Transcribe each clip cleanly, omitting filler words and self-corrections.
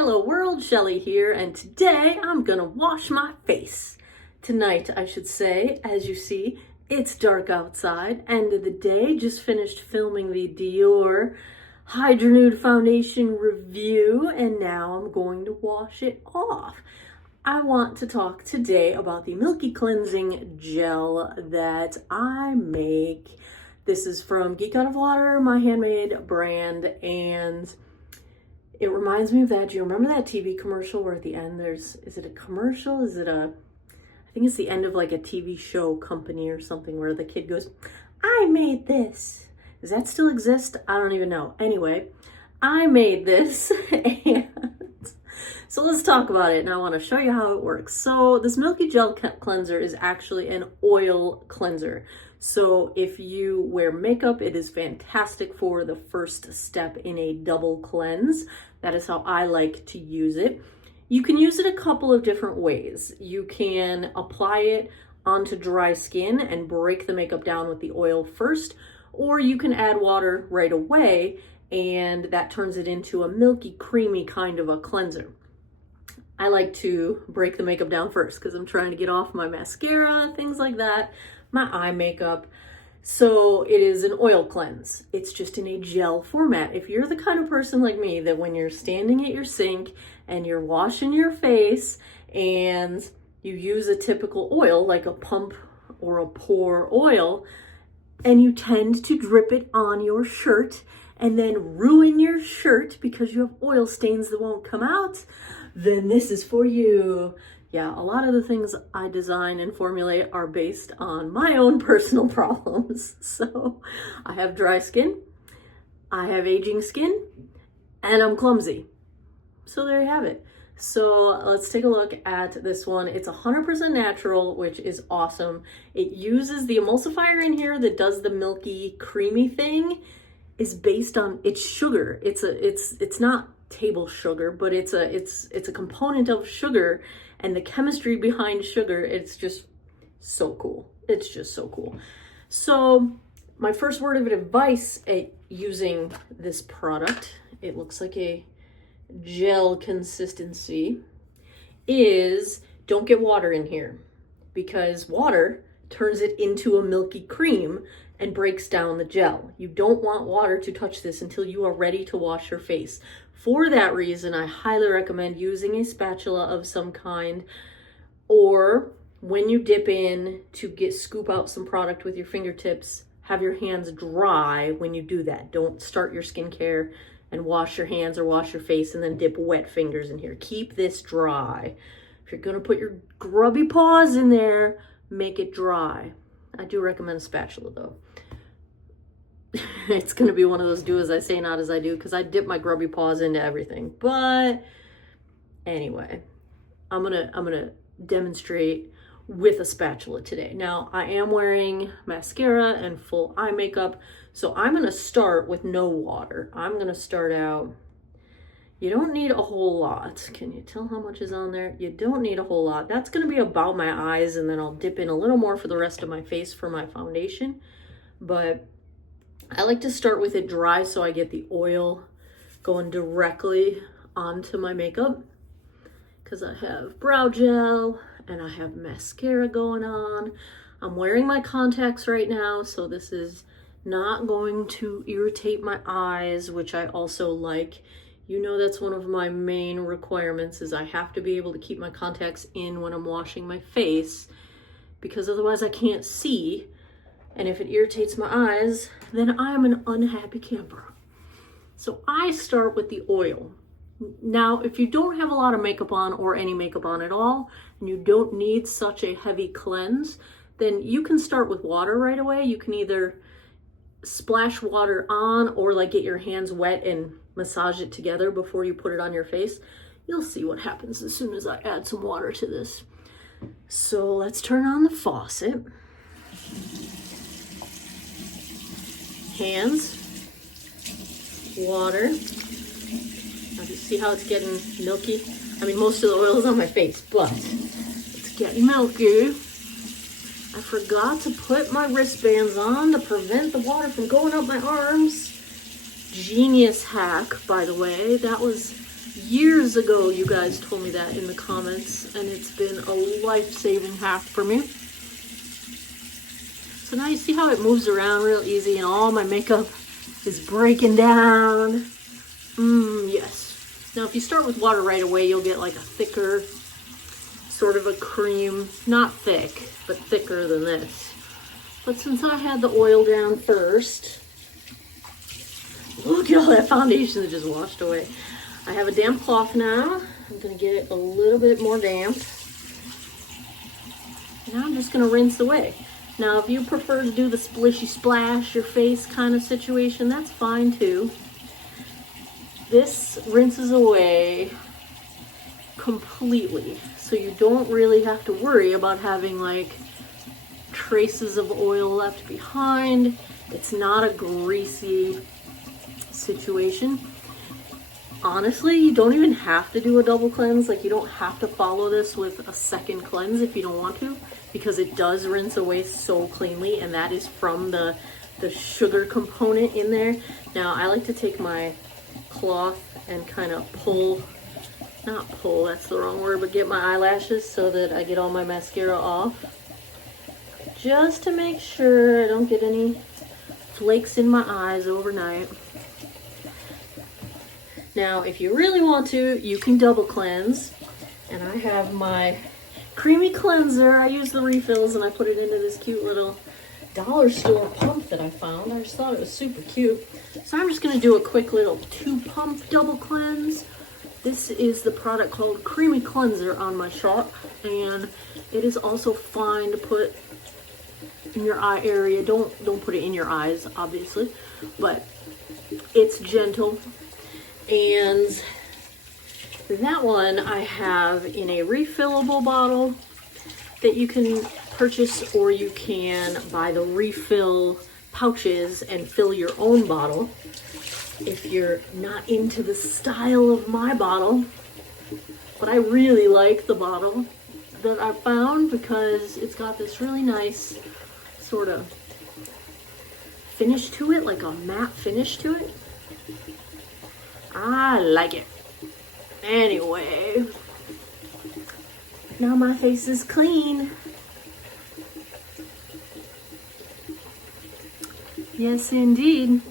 Hello world, Shelly here, and today I'm gonna wash my face. Tonight, I should say. As you see, it's dark outside, end of the day, just finished filming the Dior Hydra Nude Foundation review, and now I'm going to wash it off. I want to talk today about the Milky Cleansing Gel that I make. This is from Geek Out of Water, my handmade brand, and it reminds me of that. Do you remember that TV commercial where at the end is it a commercial? I think it's the end of like a TV show company or something where the kid goes, I made this. Does that still exist? I don't even know. Anyway, I made this and so let's talk about it, and I want to show you how it works. So this Milky Gel Cleanser is actually an oil cleanser. So if you wear makeup, it is fantastic for the first step in a double cleanse. That is how I like to use it. You can use it a couple of different ways. You can apply it onto dry skin and break the makeup down with the oil first, or you can add water right away and that turns it into a milky, creamy kind of a cleanser. I like to break the makeup down first because I'm trying to get off my mascara, things like that, my eye makeup. So it is an oil cleanse. It's just in a gel format. If you're the kind of person like me that when you're standing at your sink and you're washing your face and you use a typical oil like a pump or a pour oil, and you tend to drip it on your shirt and then ruin your shirt because you have oil stains that won't come out, then this is for you. Yeah, a lot of the things I design and formulate are based on my own personal problems. So I have dry skin, I have aging skin, and I'm clumsy. So there you have it. So let's take a look at this one. It's 100% natural, which is awesome. It uses the emulsifier in here that does the milky, creamy thing. Is based on its sugar. It's not table sugar, but it's a component of sugar, and the chemistry behind sugar, it's just so cool. It's just so cool. So my first word of advice at using this product, it looks like a gel consistency, is don't get water in here, because water turns it into a milky cream and breaks down the gel. You don't want water to touch this until you are ready to wash your face. For that reason, I highly recommend using a spatula of some kind, or when you dip in to scoop out some product with your fingertips, have your hands dry when you do that. Don't start your skincare and wash your hands or wash your face and then dip wet fingers in here. Keep this dry. If you're gonna put your grubby paws in there, make it dry. I do recommend a spatula though. It's gonna be one of those do as I say, not as I do, because I dip my grubby paws into everything. But anyway, I'm gonna demonstrate with a spatula today. Now I am wearing mascara and full eye makeup, so I'm gonna start with no water. I'm gonna start out. You don't need a whole lot. Can you tell how much is on there? You don't need a whole lot. That's gonna be about my eyes, and then I'll dip in a little more for the rest of my face for my foundation. But I like to start with it dry so I get the oil going directly onto my makeup, because I have brow gel and I have mascara going on. I'm wearing my contacts right now, so this is not going to irritate my eyes, which I also like. You know, that's one of my main requirements, is I have to be able to keep my contacts in when I'm washing my face, because otherwise I can't see. And if it irritates my eyes, then I'm an unhappy camper. So I start with the oil. Now, if you don't have a lot of makeup on or any makeup on at all, and you don't need such a heavy cleanse, then you can start with water right away. You can either splash water on or like get your hands wet and massage it together before you put it on your face. You'll see what happens as soon as I add some water to this. So let's turn on the faucet. Hands, water. Now do you see how it's getting milky? I mean, most of the oil is on my face, but it's getting milky. I forgot to put my wristbands on to prevent the water from going up my arms. genius hack, by the way. That was years ago. You guys told me that in the comments, and it's been a life-saving hack for me. So now you see how it moves around real easy, and all my makeup is breaking down. Yes. Now if you start with water right away, you'll get like a thicker, sort of a cream. Not thick, but thicker than this. But since I had the oil down first, look at all that foundation that just washed away. I have a damp cloth now. I'm gonna get it a little bit more damp. Now I'm just gonna rinse away. Now if you prefer to do the splishy splash your face kind of situation, that's fine too. This rinses away completely, so you don't really have to worry about having like traces of oil left behind. It's not a greasy situation. Honestly, you don't even have to do a double cleanse. Like, you don't have to follow this with a second cleanse if you don't want to, because it does rinse away so cleanly, and that is from the sugar component in there. Now I like to take my cloth and kind of not pull, that's the wrong word, but get my eyelashes so that I get all my mascara off, just to make sure I don't get any flakes in my eyes overnight. Now if you really want to, you can double cleanse, and I have my creamy cleanser. I use the refills and I put it into this cute little dollar store pump that I found. I just thought it was super cute. So I'm just going to do a quick little 2-pump double cleanse. This is the product called Creamy Cleanser on my shop, and it is also fine to put in your eye area. Don't put it in your eyes, obviously, but it's gentle. And that one I have in a refillable bottle that you can purchase, or you can buy the refill pouches and fill your own bottle if you're not into the style of my bottle. But I really like the bottle that I found because it's got this really nice sort of finish to it, like a matte finish to it. I like it. Anyway, now my face is clean. Yes, indeed.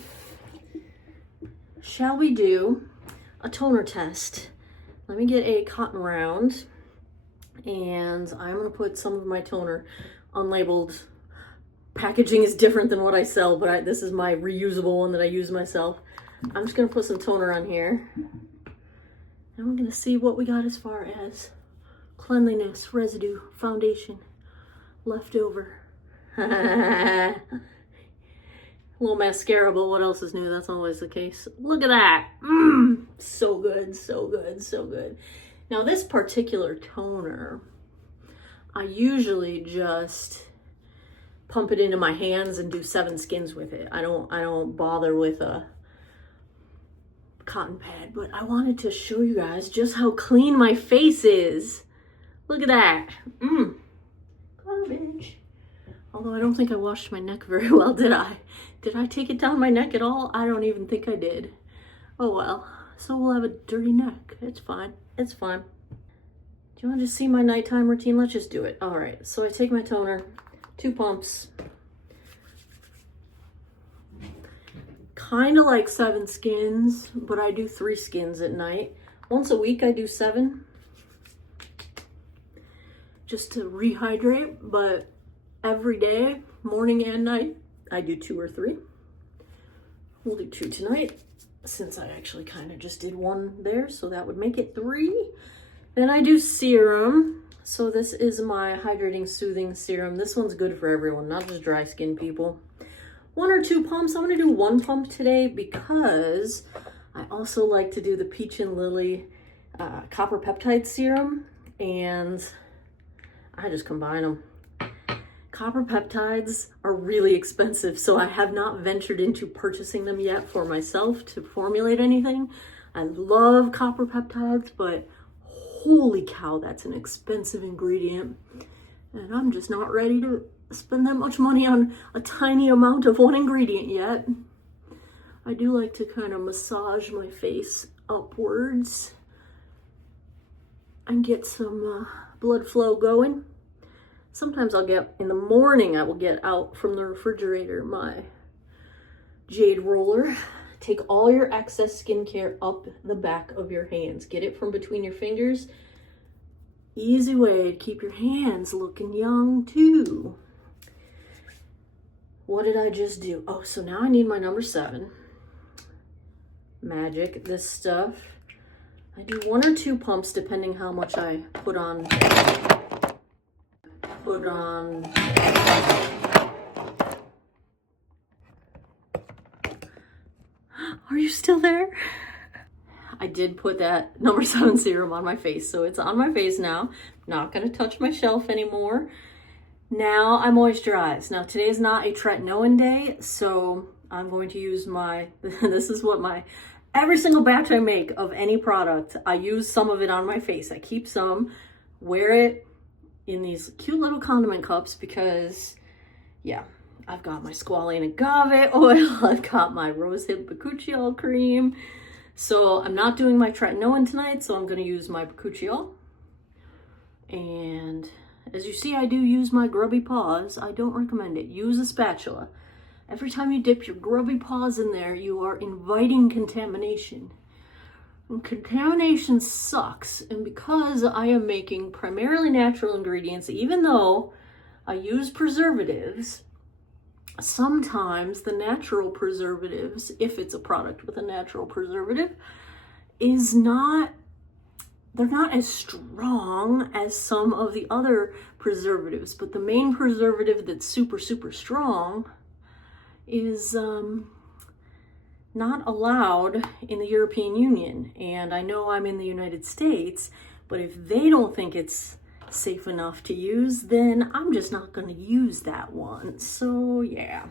Shall we do a toner test? Let me get a cotton round, and I'm gonna put some of my toner unlabeled. Packaging is different than what I sell, but this is my reusable one that I use myself. I'm just gonna put some toner on here, and we're gonna see what we got as far as cleanliness, residue, foundation, leftover. A little mascara, but what else is new? That's always the case. Look at that. So good, so good, so good. Now this particular toner, I usually just pump it into my hands and do 7 skins with it. I don't bother with a cotton pad, but I wanted to show you guys just how clean my face is. Look at that. Garbage. Although I don't think I washed my neck very well, did I? Did I take it down my neck at all? I don't even think I did. Oh well. So we'll have a dirty neck. It's fine. It's fine. Do you want to just see my nighttime routine? Let's just do it. All right. So I take my toner, 2 pumps. Kind of like 7 skins, but I do 3 skins at night. Once a week I do 7. Just to rehydrate, but every day, morning and night, I do 2 or 3. We'll do 2 tonight, since I actually kind of just did 1 there, so that would make it 3. Then I do serum. So this is my hydrating soothing serum. This one's good for everyone, not just dry skin people. 1 or 2 pumps. I'm gonna do 1 pump today because I also like to do the Peach and Lily copper peptide serum, and I just combine them. Copper peptides are really expensive, so I have not ventured into purchasing them yet for myself to formulate anything. I love copper peptides, but holy cow, that's an expensive ingredient. And I'm just not ready to spend that much money on a tiny amount of one ingredient yet. I do like to kind of massage my face upwards and get some blood flow going. Sometimes in the morning, I will get out from the refrigerator my jade roller. Take all your excess skincare up the back of your hands. Get it from between your fingers. Easy way to keep your hands looking young too. What did I just do? Oh, so now I need my number 7. Magic, this stuff. I do 1 or 2 pumps depending how much I put on. Are you still there? I did put that number 7 serum on my face, so it's on my face now. Not gonna touch my shelf anymore. Now I moisturize. Now today is not a tretinoin day, so I'm going to use this is what every single batch I make of any product, I use some of it on my face. I keep some, wear it in these cute little condiment cups because, yeah, I've got my squalane agave oil, I've got my rosehip bakuchiol cream. So I'm not doing my tretinoin tonight, so I'm going to use my bakuchiol. And as you see, I do use my grubby paws. I don't recommend it. Use a spatula. Every time you dip your grubby paws in there, you are inviting contamination. And contamination sucks. And because I am making primarily natural ingredients, even though I use preservatives, sometimes the natural preservatives, if it's a product with a natural preservative, they're not as strong as some of the other preservatives. But the main preservative that's super, super strong is not allowed in the European Union. And I know I'm in the United States, but if they don't think it's safe enough to use, then I'm just not going to use that one. So yeah.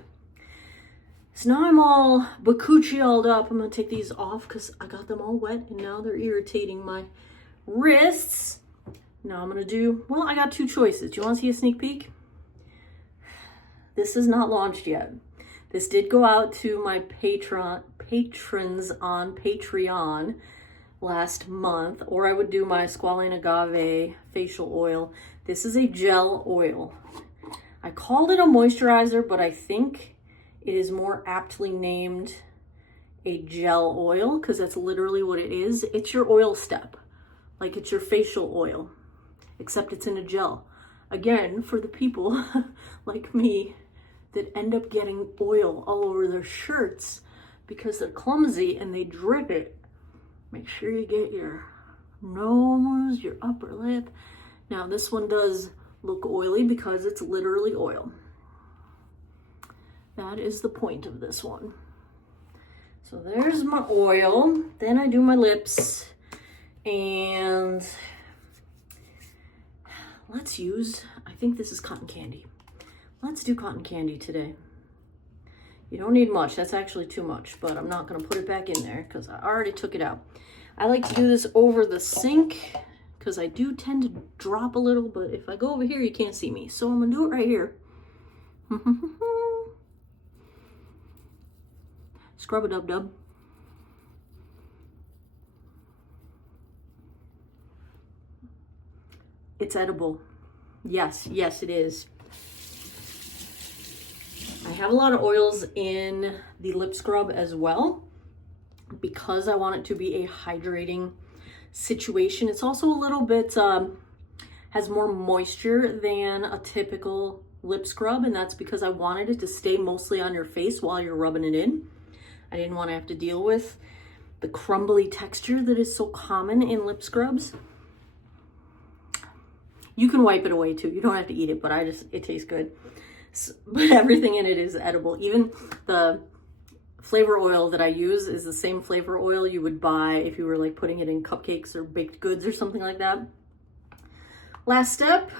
So now I'm all bakuchioled up. I'm going to take these off because I got them all wet and now they're irritating my wrists. Now I'm going to I got 2 choices. Do you want to see a sneak peek? This is not launched yet. This did go out to my patrons on Patreon last month, or I would do my squalane agave facial oil. This is a gel oil. I called it a moisturizer, but I think it is more aptly named a gel oil because that's literally what it is. It's your oil step, like it's your facial oil, except it's in a gel. Again, for the people like me that end up getting oil all over their shirts because they're clumsy and they drip it. Make sure you get your nose, your upper lip. Now this one does look oily because it's literally oil. That is the point of this one. So there's my oil. Then I do my lips and let's use, I think this is cotton candy. Let's do cotton candy today. You don't need much, that's actually too much, but I'm not gonna put it back in there because I already took it out. I like to do this over the sink because I do tend to drop a little, but if I go over here, you can't see me. So I'm gonna do it right here. Scrub-a-dub-dub. It's edible. Yes, yes it is. I have a lot of oils in the lip scrub as well because I want it to be a hydrating situation. It's also a little bit, has more moisture than a typical lip scrub, and that's because I wanted it to stay mostly on your face while you're rubbing it in. I didn't want to have to deal with the crumbly texture that is so common in lip scrubs. You can wipe it away too. You don't have to eat it, but it tastes good. So, but everything in it is edible. Even the flavor oil that I use is the same flavor oil you would buy if you were like putting it in cupcakes or baked goods or something like that. Last step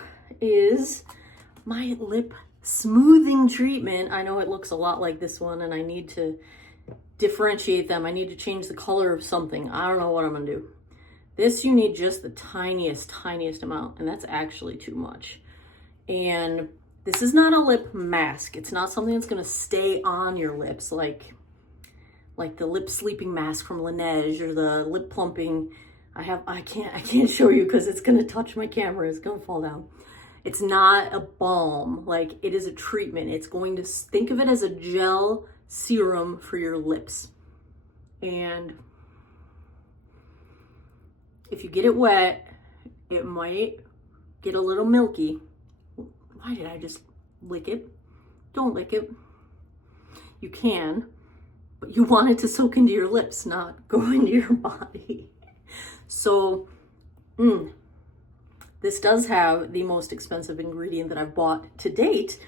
is my lip smoothing treatment. I know it looks a lot like this one and I need to differentiate them. I need to change the color of something. I don't know what I'm gonna do. This you need just the tiniest amount, and that's actually too much. And this is not a lip mask. It's not something that's gonna stay on your lips like like the lip sleeping mask from Laneige or the lip plumping. I can't show you because it's gonna touch my camera, it's gonna fall down. It's not a balm, like it is a treatment. It's going to, think of it as a gel serum for your lips. And if you get it wet, it might get a little milky. Why did I just lick it? Don't lick it. You can, but you want it to soak into your lips, not go into your body. So, this does have the most expensive ingredient that I've bought to date.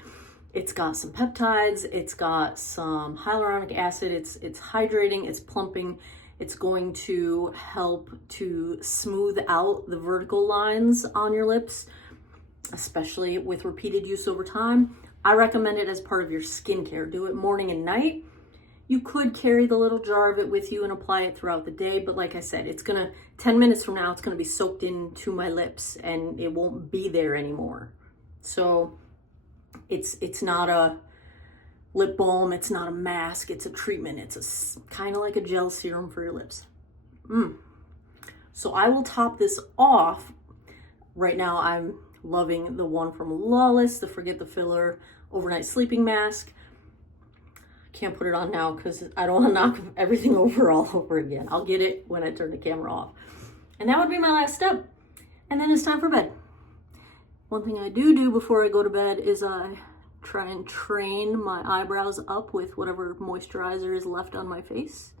It's got some peptides, it's got some hyaluronic acid, it's hydrating, it's plumping, it's going to help to smooth out the vertical lines on your lips, especially with repeated use over time. I recommend it as part of your skincare. Do it morning and night. You could carry the little jar of it with you and apply it throughout the day, but like I said, it's gonna, 10 minutes from now, it's gonna be soaked into my lips and it won't be there anymore. So it's not a lip balm, it's not a mask, it's a treatment. It's a kind of like a gel serum for your lips. So I will top this off. Right now I'm loving the one from Lawless, the Forget the Filler Overnight Sleeping Mask. Can't put it on now because I don't want to knock everything over all over again. I'll get it when I turn the camera off. And that would be my last step. And then it's time for bed. One thing I do before I go to bed is I try and train my eyebrows up with whatever moisturizer is left on my face.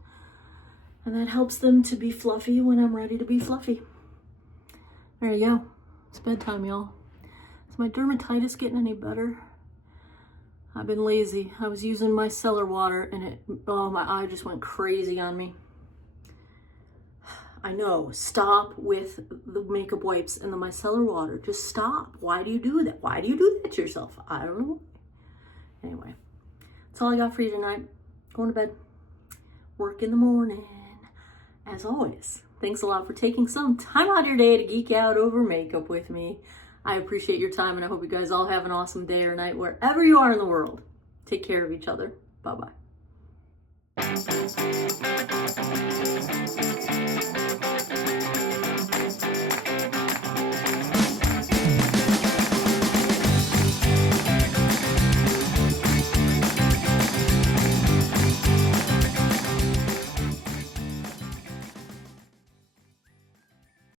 And that helps them to be fluffy when I'm ready to be fluffy. There you go. It's bedtime, y'all. Is my dermatitis getting any better? I've been lazy. I was using my cellar water and my eye just went crazy on me. I know, stop with the makeup wipes and the micellar water. Just stop. Why do you do that? Why do you do that to yourself? I don't know. Anyway, that's all I got for you tonight. Going to bed. Work in the morning. As always, thanks a lot for taking some time out of your day to geek out over makeup with me. I appreciate your time and I hope you guys all have an awesome day or night wherever you are in the world. Take care of each other. Bye-bye.